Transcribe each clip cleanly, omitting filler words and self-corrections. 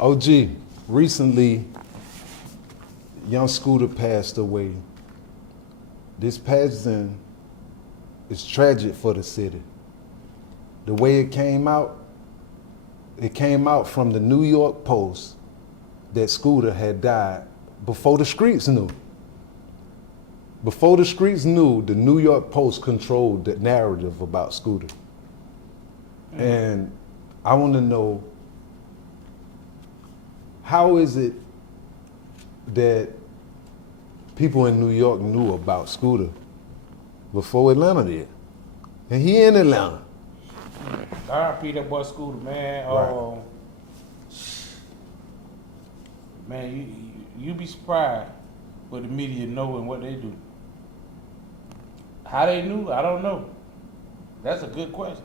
OG, recently, young Scooter passed away. This passing is tragic for the city. The way it came out from the New York Post that Scooter had died before the streets knew. Before the streets knew, the New York Post controlled the narrative about Scooter. And I want to know, how is it that people in New York knew about Scooter before Atlanta did? And he in Atlanta. R.I.P. that boy Scooter, man. Right. Man, you be surprised what the media know and what they do. How they knew, I don't know. That's a good question.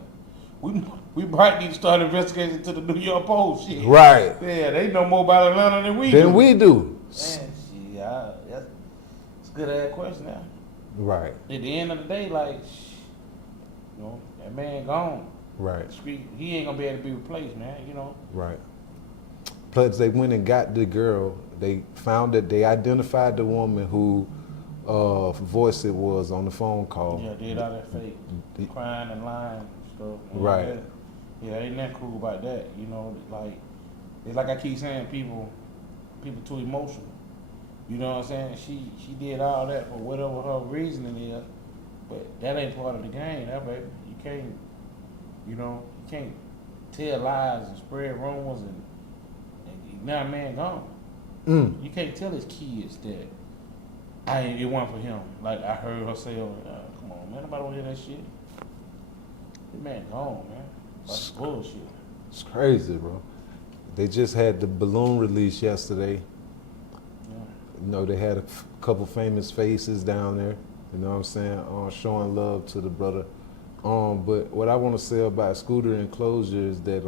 We might need to start investigating to the New York Post shit. Right. Yeah, they know more about Atlanta than we do. Than we do. Man, shit, that's a good ass question now. Right. At the end of the day, like, you know, that man gone. Right. He ain't gonna be able to be replaced, man, you know. Right. Plus, they went and got the girl. They found that they identified the woman who voice it was on the phone call. Yeah, did all that fake crying and lying and stuff. Right. Yeah, ain't that cool about that, you know, like, it's like I keep saying, people too emotional. You know what I'm saying? She did all that for whatever her reasoning is, but that ain't part of the game, that baby. You can't tell lies and spread rumors and now man gone. You can't tell his kids that it wasn't for him. Like I heard her say, come on, man, nobody wanna hear that shit. This man gone, man. That's bullshit. It's crazy, bro. They just had the balloon release yesterday. Yeah. You know, they had a couple famous faces down there, you know what I'm saying, showing love to the brother. But what I want to say about Scooter and Closure is that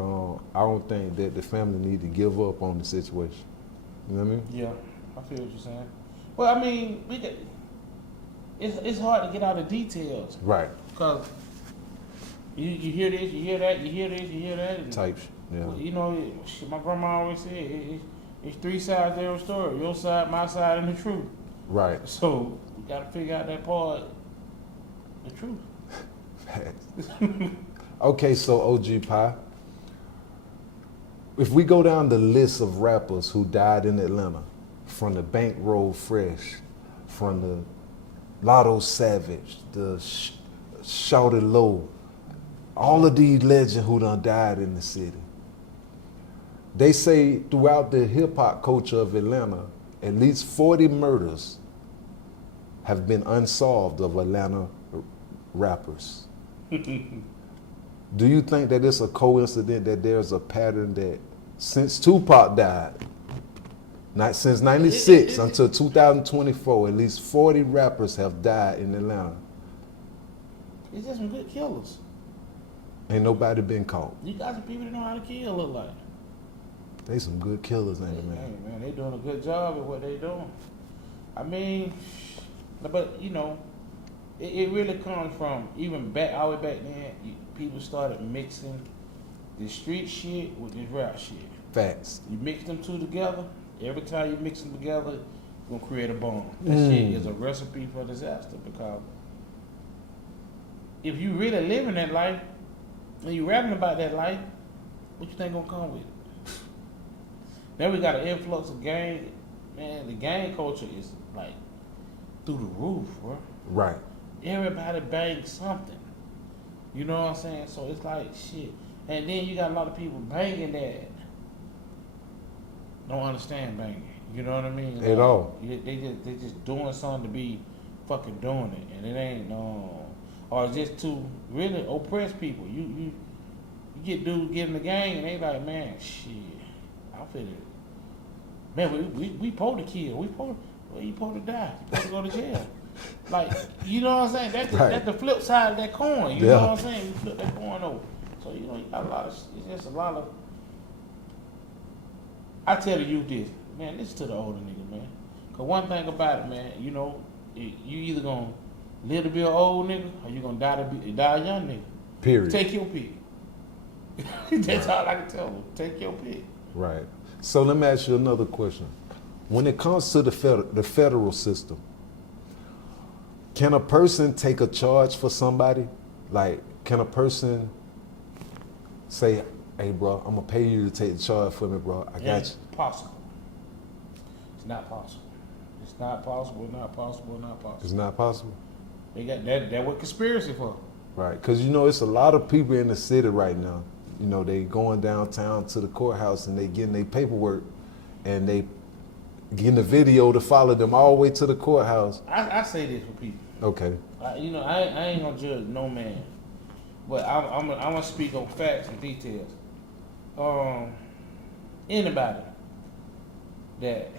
I don't think that the family need to give up on the situation. You know what I mean? Yeah, I feel what you're saying. Well, I mean, it's hard to get out the details. Right. Because you hear this, you hear that, you hear this, you hear that. And, Type shit, yeah. You know, my grandma always said, it's three sides to every story. Your side, my side, and the truth. Right. So we got to figure out that part, the truth. Okay, so OG Pie, if we go down the list of rappers who died in Atlanta, from the Bankroll Fresh, from the Lotto Savage, the Shouted Low, all of these legends who done died in the city. They say throughout the hip hop culture of Atlanta, at least 40 murders have been unsolved of Atlanta rappers. Do you think that it's a coincidence that there's a pattern that since Tupac died, not since 96 until 2024, at least 40 rappers have died in Atlanta? It's just some good killers. Ain't nobody been caught. You got some people that know how to kill, look like. They some good killers, ain't they, man? Hey, man, they doing a good job at what they doing. I mean, but you know, it really comes from even all the way back then. People started mixing the street shit with this rap shit. Facts. You mix them two together. Every time you mix them together, you're gonna create a bomb. That shit is a recipe for disaster because if you really living that life and you rapping about that life, what you think gonna come with it? Then we got an influx of gang. Man, the gang culture is like through the roof, bro. Right. Everybody bangs something. You know what I'm saying? So it's like shit. And then you got a lot of people banging that don't understand banging. You know what I mean? At all. They just doing something to be fucking doing it. And it ain't or it's just to really oppress people. You get dudes get in the gang and they like, man, shit, I feel it. Man, we supposed to kill. You supposed to die. You supposed to go to jail. Like, you know what I'm saying? That's the flip side of that coin. You know what I'm saying? You flip that coin over. So, you know, you got it's just a lot of, I tell the youth this, man, listen to the older nigga, man. Because one thing about it, man, you know, you either going to live to be an old nigga or you going to die a young nigga. Period. Take your pick. That's all I can tell them. Take your pick. Right. So let me ask you another question. When it comes to the federal system, can a person take a charge for somebody? Like, can a person say, "Hey, bro, I'm gonna pay you to take the charge for me, bro. I got you." Possible. It's not possible. It's not possible. Not possible. Not possible. It's not possible. They got that. That what conspiracy for? Right, because you know it's a lot of people in the city right now. You know, they going downtown to the courthouse and they getting their paperwork, and they getting the video to follow them all the way to the courthouse. I say this for people. Okay. I ain't gonna judge no man, but I'm gonna speak on facts and details. Anybody that